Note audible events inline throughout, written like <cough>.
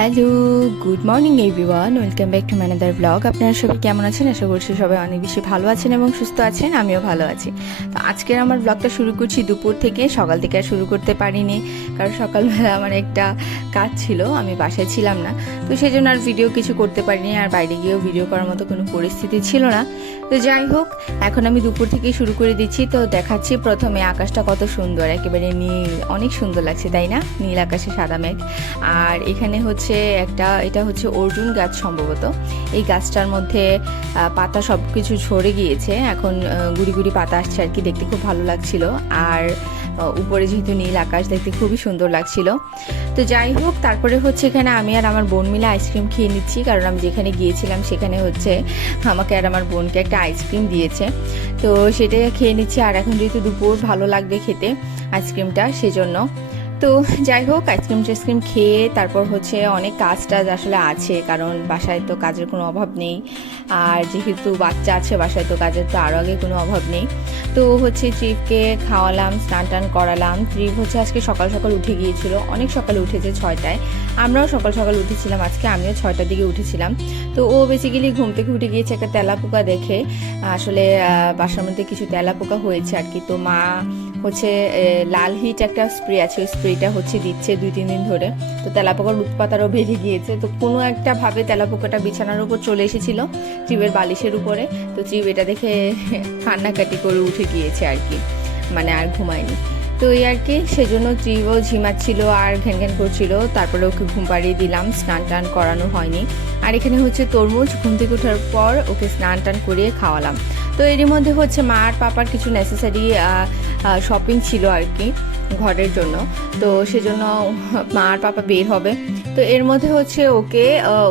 Hello, good morning everyone. Welcome back to ম্যানাদার blog. আপনারা সবাই কেমন আছেন? আশা করছি সবাই অনেক বেশি ভালো আছেন এবং সুস্থ আছেন, আমিও ভালো আছি। তো আজকের আমার ব্লগটা শুরু করছি দুপুর থেকে, সকাল থেকে আর শুরু করতে পারিনি, কারণ সকালবেলা আমার একটা কাজ ছিল, আমি বাসায় ছিলাম না। তো সেই জন্য আর ভিডিও কিছু করতে পারিনি, আর বাইরে গিয়েও ভিডিও করার মতো কোনো পরিস্থিতি ছিল না। তো যাই হোক, এখন আমি দুপুর থেকে শুরু করে দিচ্ছি। তো দেখাচ্ছি প্রথমে আকাশটা কত সুন্দর, একেবারে নীল, অনেক সুন্দর লাগছে, তাই না? নীল আকাশে সাদা মেঘ। আর এখানে হচ্ছে একটা, এটা হচ্ছে অর্জুন গাছ সম্ভবত। এই গাছটার মধ্যে পাতা সব কিছু ঝরে গিয়েছে। এখন গুড়ি গুড়ি পাতা আসছে আর কি, দেখতে খুব ভালো লাগছিল। আর উপরে যেহেতু নীল আকাশ, দেখতে খুবই সুন্দর লাগছিল। তো যাই হোক, তারপরে হচ্ছে এখানে আমি আর আমার বোন মিলে আইসক্রিম খেয়ে নিচ্ছি। কারণ আমি যেখানে গিয়েছিলাম, সেখানে হচ্ছে আমাকে আর আমার বোনকে একটা আইসক্রিম দিয়েছে। তো সেটা খেয়ে নিচ্ছি। আর এখন যেহেতু দুপুর, ভালো লাগবে খেতে আইসক্রিমটা, সেজন্য। তো যাই হোক, আইসক্রিম টাইসক্রিম খেয়ে তারপর হচ্ছে অনেক কাজ টাজ আসলে আছে, কারণ বাসায় তো কাজের কোনো অভাব নেই। আর যেহেতু বাচ্চা আছে, বাসায় তো কাজের তো আরও আগে কোনো অভাব নেই। তো হচ্ছে ট্রিপকে খাওয়ালাম, স্নান টান করালাম। ট্রিপ হচ্ছে আজকে সকাল সকাল উঠে গিয়েছিল, অনেক সকালে উঠেছে ছয়টায়। আমরাও সকাল সকাল উঠেছিলাম, আজকে আমিও ছয়টার দিকে উঠেছিলাম। তো ও বেসিক্যালি ঘুম থেকে উঠে গিয়েছে একটা তেলা পোকা দেখে। আসলে বাসার মধ্যে কিছু তেলা পোকা হয়েছে আর কি। তো মা হচ্ছে লাল হিট একটা স্প্রে আছে, ওই স্প্রেটা হচ্ছে দিচ্ছে দুই, তিন দিন ধরে। তো তেলাপোকার উৎপাত আরও বেড়ে গিয়েছে। তো কোনো একটা ভাবে তেলাপোকাটা বিছানার উপর চলে এসেছিল চিবের বালিশের উপরে। তো চিব এটা দেখে <laughs> কান্নাকাটি করে উঠে গিয়েছে আর কি। মানে আর ঘুমায়নি। তো এই আর কি, সেজন্য ত্রিবও ঝিমাচ্ছিল আর ঘ্যান ঘ্যান করছিল। তারপরে ওকে ঘুম পাড়িয়ে দিলাম, স্নান টান করানো হয়নি। আর এখানে হচ্ছে তরমুজ, ঘুম থেকে ওঠার পর ওকে স্নান টান করিয়ে খাওয়ালাম। তো এরই মধ্যে হচ্ছে মা আর পাপার কিছু নেসেসারি শপিং ছিল আর কি ঘরের জন্য। তো সেজন্য মা আর পাপা বের হবে। তো এর মধ্যে হচ্ছে ওকে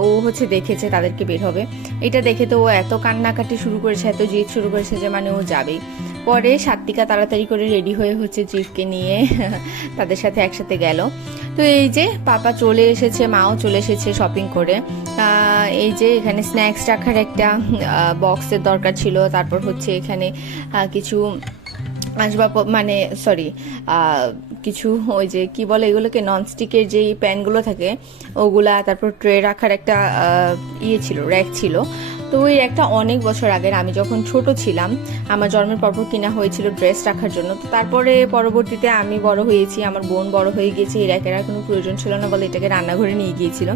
ও হচ্ছে দেখেছে তাদেরকে বের হবে। এটা দেখে তো ও এত কান্নাকাটি শুরু করেছে, এত জিদ শুরু করেছে যে মানে ও যাবেই। পরে সাত্বিকা তাড়াতাড়ি করে রেডি হয়ে হচ্ছে জিফকে নিয়ে তাদের সাথে একসাথে গেল। তো এই যে পাপা চলে এসেছে, মাও চলে এসেছে শপিং করে। এই যে এখানে স্ন্যাক্স রাখার একটা বক্সের দরকার ছিল। তারপর হচ্ছে এখানে কিছু আসবাব মানে সরি কিছু ওই যে কি বলে এগুলোকে ননস্টিকের যেই প্যানগুলো থাকে, ওগুলা, তারপর ট্রে রাখার একটা ইয়ে ছিল র্যাক ছিল। তো ওই একটা অনেক বছর আগের, আমি যখন ছোট ছিলাম, আমার জন্মের পরপর কিনা হয়েছিল ড্রেস রাখার জন্য। তো তারপরে পরবর্তীতে আমি বড় হয়েছি, আমার বোন বড় হয়ে গেছে এই র্যাকের আর কোনো প্রয়োজন ছিল না বলে এটাকে রান্নাঘরে নিয়ে গিয়েছিল।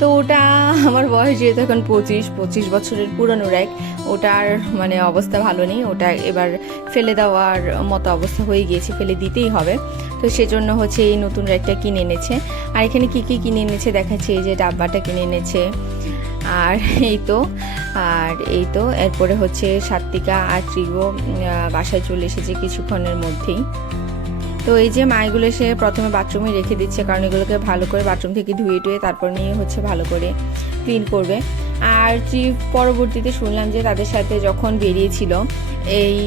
তো ওটা আমার বয়স যেহেতু এখন পঁচিশ পঁচিশ বছরের পুরনো র্যাক, ওটার মানে অবস্থা ভালো নেই, ওটা এবার ফেলে দেওয়ার মতো অবস্থা হয়ে গিয়েছে, ফেলে দিতেই হবে। তো সেজন্য হচ্ছে এই নতুন র্যাকটা কিনে এনেছে। আর এখানে কি কি কিনে এনেছে দেখাচ্ছে? এই যে ডাব্বাটা কিনে এনেছে আর এই তো, আর এই তো, এরপরে হচ্ছে সাত্বিকা আর ত্রিগো বাসায় চলে এসেছে কিছুক্ষণের মধ্যেই। তো এই যে মাইগুলো সে প্রথমে বাথরুমে রেখে দিচ্ছে, কারণ এগুলোকে ভালো করে বাথরুম থেকে ধুয়ে টুয়ে তারপর নিয়ে হচ্ছে ভালো করে ক্লিন করবে। আর চিপ পরবর্তীতে শুনলাম যে তাদের সাথে যখন বেরিয়েছিল, এই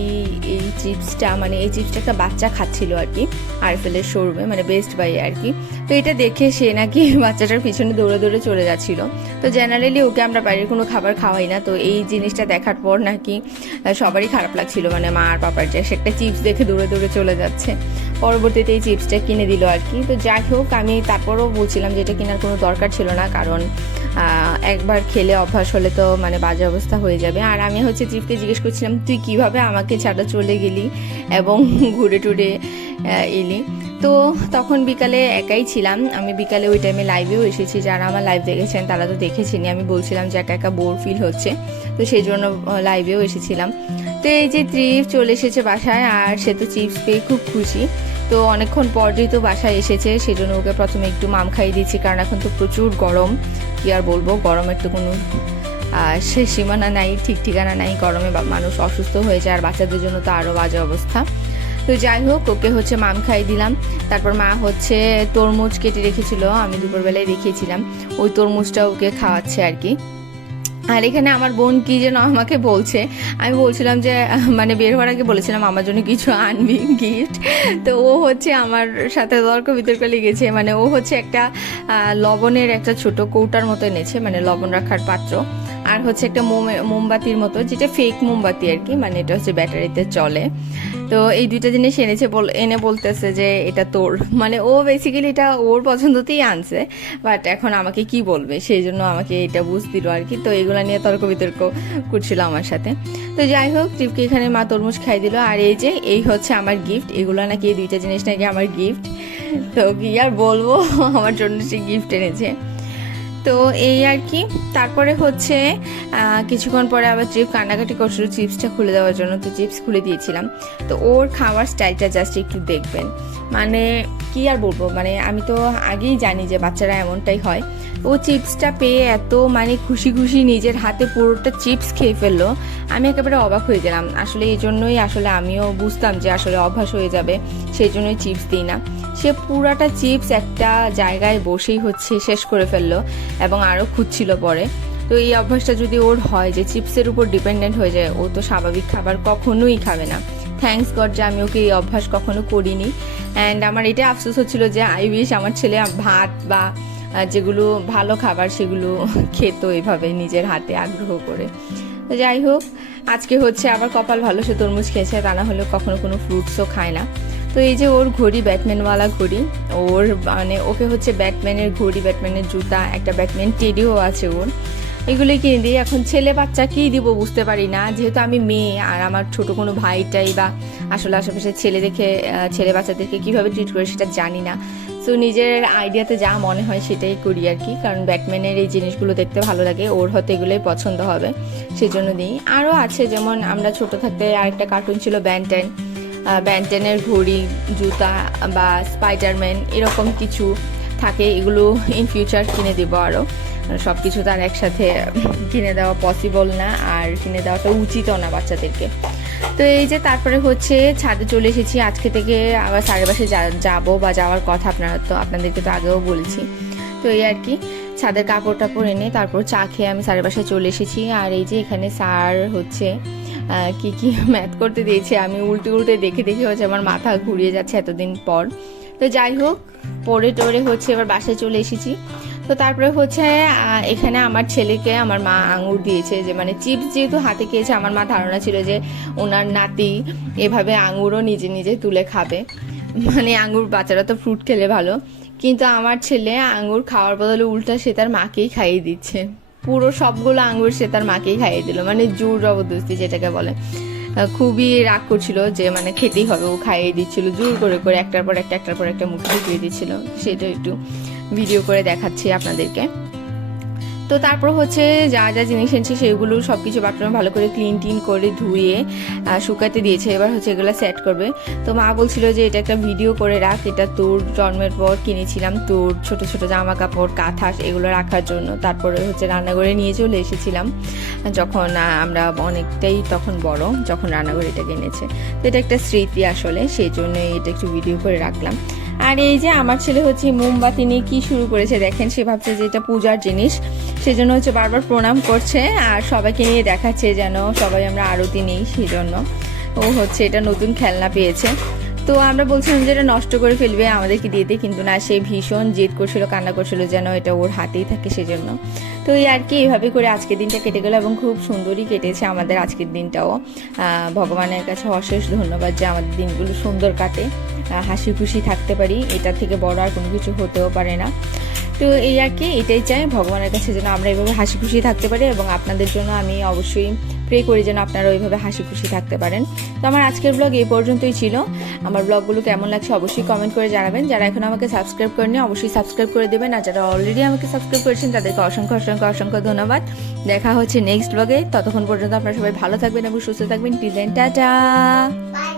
এই চিপসটা মানে এই চিপসটা একটা বাচ্চা খাচ্ছিল আর কি আরফেলের শোরুমে মানে বেস্ট বাই আর কি। তো এটা দেখে সে নাকি <laughs> বাচ্চাটার পিছনে দৌড়ে দৌড়ে চলে যাচ্ছিল। তো জেনারেলি ওকে আমরা বাইরের কোনো খাবার খাওয়াই না। তো এই জিনিসটা দেখার পর নাকি সবারই খারাপ লাগছিল। মানে মা আর পাপার যে একটা চিপস দেখে দৌড়ে দৌড়ে চলে যাচ্ছে। পরবর্তীতে এই চিপসটা কিনে দিল আর কি। তো যাই হোক, আমি তারপরও বলছিলাম যে এটা কেনার কোনো দরকার ছিল না। কারণ একবার খেলে অভ্যাস হলে তো মানে বাজে অবস্থা হয়ে যাবে। আর আমি হচ্ছে চিপকে জিজ্ঞেস করছিলাম, তুই কীভাবে আমাকে ছাড়া চলে গেলি এবং ঘুরে টুরে এলি? তো তখন বিকালে একাই ছিলাম। আমি বিকালে ওই টাইমে লাইভেও এসেছি। যারা আমার লাইভ দেখেছেন তারা তো দেখেছেনই। আমি বলছিলাম যে একা একা বোর ফিল হচ্ছে। তো সেই জন্য লাইভেও এসেছিলাম। তো এই যে ত্রিপ চলে এসেছে বাসায়, আর সে তো চিপস পেয়ে খুব খুশি। তো অনেকক্ষণ পর যেহেতু বাসায় এসেছে, সেজন্য ওকে প্রথমে একটু মাম খাইয়ে দিচ্ছি কারণ এখন তো প্রচুর গরম। কি আর বলব, গরমের তো কোনো সে সীমানা নাই, ঠিক ঠিকানা নাই। গরমে মানুষ অসুস্থ হয়ে যায়, আর বাচ্চাদের জন্য তো আরও বাজে অবস্থা। তো যাই হোক, ওকে হচ্ছে মাম খাই দিলাম। তারপর মা হচ্ছে তরমুজ কেটে রেখেছিল, আমি দুপুরবেলায় দেখিয়েছিলাম। ওই তরমুজটা ওকে খাওয়াচ্ছে আর কি। আর এখানে আমার বোন কি যেন আমাকে বলছে, আমি বলছিলাম যে মানে বের হওয়ার আগে বলেছিলাম আমার জন্য কিছু আনবি গিফট তো ও হচ্ছে আমার সাথে তর্ক বিতর্ক লেগেছে মানে ও হচ্ছে একটা লবণের একটা ছোট কৌটার মতো এনেছে মানে লবণ রাখার পাত্র। আর হচ্ছে একটা মোমে- মোমবাতির মতো, যেটা ফেক মোমবাতি আর কি মানে এটা হচ্ছে ব্যাটারিতে চলে। তো এই দুইটা জিনিস এনেছে এনে বলতেছে যে এটা তোর। মানে ও বেসিক্যালি এটা ওর পছন্দতেই আনছে বাট এখন আমাকে কি বলবে? সেই জন্য আমাকে এটা বুঝ দিল আর কি। তো এগুলো নিয়ে তর্ক বিতর্ক করছিল আমার সাথে। তো যাই হোক টিপকে এখানে মা তরমুজ খাই দিল। আর এই যে, এই হচ্ছে আমার গিফট এগুলো নাকি এই দুইটা জিনিস নাকি আমার গিফট তো কি আর বলব? <laughs> আমার জন্য সে গিফট এনেছে। তো এই আর কি। তারপরে হচ্ছে কিছুক্ষণ পরে আবার ট্রিপ কান্নাকাটি করছিল চিপসটা খুলে দেওয়ার জন্য, তো চিপস খুলে দিয়েছিলাম। তো ওর খাওয়ার স্টাইলটা জাস্ট একটু দেখবেন। মানে কি আর বলব? মানে আমি তো আগেই জানি যে বাচ্চারা এমনটাই হয়। ও চিপসটা পেয়ে এত মানে খুশি খুশি নিজের হাতে পুরোটা চিপস খেয়ে ফেলল। আমি একেবারে অবাক হয়ে গেলাম। আসলে এই জন্যই আসলে আমিও বুঝতাম যে আসলে অভ্যাস হয়ে যাবে, সেই জন্যই চিপস দিই না। সে পুরাটা চিপস একটা জায়গায় বসেই হচ্ছে, শেষ করে ফেলল এবং আরও খুঁজছিল পরে। তো এই অভ্যাসটা যদি ওর হয় যে চিপসের উপর ডিপেন্ডেন্ট হয়ে যায়, ও তো স্বাভাবিক খাবার কখনোই খাবে না। থ্যাঙ্কস গড যে আমি ওকে এই অভ্যাস কখনো করিনি। অ্যান্ড আমার এটা আফসোস হচ্ছিল যে আই উইশ আমার ছেলে ভাত বা যেগুলো ভালো খাবার সেগুলো খেত এভাবে নিজের হাতে আগ্রহ করে। তো যাই হোক, আজকে হচ্ছে আবার কপাল ভালো সে তরমুজ খেয়েছে, তা না হলেও কখনো কোনো ফ্রুটসও খায় না। তো এই যে ওর ঘড়ি ব্যাটম্যানওয়ালা ঘড়ি, ওর মানে ওকে হচ্ছে ব্যাটম্যানের ঘড়ি, ব্যাটম্যানের জুতা, একটা ব্যাটম্যান টেডিও আছে ওর, এগুলো কিনে দিই এখন ছেলে বাচ্চা কী দিব, বুঝতে পারি না। যেহেতু আমি মেয়ে, আর আমার ছোট কোনো ভাইটাই বা আসলে আশেপাশে ছেলে দেখে ছেলে বাচ্চাদেরকে কীভাবে ট্রিট করে সেটা জানি না। তো নিজের আইডিয়াতে যা মনে হয় সেটাই করি আর কি, কারণ ব্যাটম্যানের এই জিনিসগুলো দেখতে ভালো লাগে, ওর হয়তো এগুলোই পছন্দ হবে সেই জন্য দিই। আরও আছে, যেমন আমরা ছোট থাকতে আরেকটা কার্টুন ছিল ব্যান্টেন ব্যান্টেনের ঘড়ি, জুতা বা স্পাইডারম্যান এরকম কিছু থাকে, এগুলো ইন ফিউচার কিনে দেবো আরও সব কিছু তার একসাথে কিনে দেওয়া পসিবল না, আর কিনে দেওয়াটা উচিতও না বাচ্চাদেরকে। তো এই যে তারপরে হচ্ছে ছাদে চলে এসেছি। আজকে থেকে আবার সাড়ে বাসে যাব বা যাওয়ার কথা আপনারা তো, আপনাদেরকে তো আগেও বলেছি। তো এই আর কি, ছাদের কাপড় টাপড় এনে তারপর চা খেয়ে আমি সাড়ে বাসায় চলে এসেছি। আর এই যে এখানে স্যার হচ্ছে কি কি ম্যাথ করতে দিয়েছে, আমি উল্টে উল্টে দেখে দেখে হচ্ছে আমার মাথা ঘুরিয়ে যাচ্ছে এতদিন পর। তো যাই হোক পরে টরে হচ্ছে এবার বাসায় চলে এসেছি। তো তারপরে হচ্ছে এখানে আমার ছেলেকে আমার মা আঙুর দিয়েছে যে মানে চিপস যেহেতু হাতে খেয়েছে, আমার মা ধারণা ছিল যে ওনার নাতি এভাবে আঙুরও নিজে নিজে তুলে খাবে। মানে আঙুর, বাচ্চারা তো ফ্রুট খেলে ভালো। কিন্তু আমার ছেলে আঙুর খাওয়ার বদলে উল্টা সে তার মাকেই খাইয়ে দিচ্ছে। পুরো সবগুলো আঙুর সে তার মাকেই খাইয়ে দিল মানে জোর জবরদস্তি যেটাকে বলে। খুবই রাগ করছিল যে মানে খেতেই হবে, ও খাইয়ে দিচ্ছিল, জোর করে করে একটার পর একটা, একটার পর একটা মুখে ঢুকিয়ে দিচ্ছিল। সেটা একটু ভিডিও করে দেখাচ্ছি আপনাদেরকে। তো তারপর হচ্ছে যা যা জিনিস এনেছে সেগুলো সব কিছু বাথরুমে ভালো করে ক্লিন টিন করে ধুয়ে শুকাতে দিয়েছে। এবার হচ্ছে এগুলো সেট করবে। তো মা বলছিল যে এটা একটা ভিডিও করে রাখ। এটা তোর জন্মের পর কিনেছিলাম। তোর ছোট ছোট জামা কাপড় কাঁথা এগুলো রাখার জন্য। তারপরে হচ্ছে রান্নাঘরে নিয়ে চলে এসেছিলাম। যখন আমরা অনেকটাই তখন বড়, যখন রান্নাঘরে এটা কিনেছে। তো এটা একটা স্মৃতি আসলে সেই জন্য এটা একটু ভিডিও করে রাখলাম। আর এই যে আমার ছেলে হচ্ছে মোমবাতি নিয়ে কি শুরু করেছে দেখেন, সে ভাবছে যে এটা পূজার জিনিস। সেজন্য হচ্ছে বারবার প্রণাম করছে আর সবাইকে নিয়ে দেখাচ্ছে যেন সবাই আমরা আরতি নিই সেই জন্য ও হচ্ছে এটা নতুন খেলনা পেয়েছে। তো আমরা বলছিলাম যে এটা নষ্ট করে ফেলবে, আমাদেরকে দিয়ে দিয়ে কিন্তু না। সে ভীষণ জেদ করছিল, কান্না করছিল যেন এটা ওর হাতেই থাকে সেজন্য। তো এই আর কি, এইভাবে করে আজকের দিনটা কেটে গেল এবং খুব সুন্দরই কেটেছে আমাদের আজকের দিনটাও। ভগবানের কাছে অশেষ ধন্যবাদ যে আমাদের দিনগুলো সুন্দর কাটে। হাসি খুশি থাকতে পারি। এটা থেকে বড় আর কোনো কিছু হতেও পারে না। তো এই আর কি, এটাই চাই। ভগবানের কাছে যেন আমরা এইভাবে হাসি খুশি থাকতে পারি এবং আপনাদের জন্য আমি অবশ্যই প্রে করি যেন আপনারা ওইভাবে হাসি খুশি থাকতে পারেন। তো আমার আজকের ব্লগ এই পর্যন্তই ছিল। আমার ব্লগগুলো কেমন লাগছে অবশ্যই কমেন্ট করে জানাবেন। যারা এখন আমাকে সাবস্ক্রাইব করেনি অবশ্যই সাবস্ক্রাইব করে দেবেন। আর যারা অলরেডি আমাকে সাবস্ক্রাইব করেছেন, তাদেরকে অসংখ্য অসংখ্য অসংখ্য ধন্যবাদ। দেখা হচ্ছে নেক্সট ব্লগে ততক্ষণ পর্যন্ত আপনারা সবাই ভালো থাকবেন এবং সুস্থ থাকবেন। Till then tata.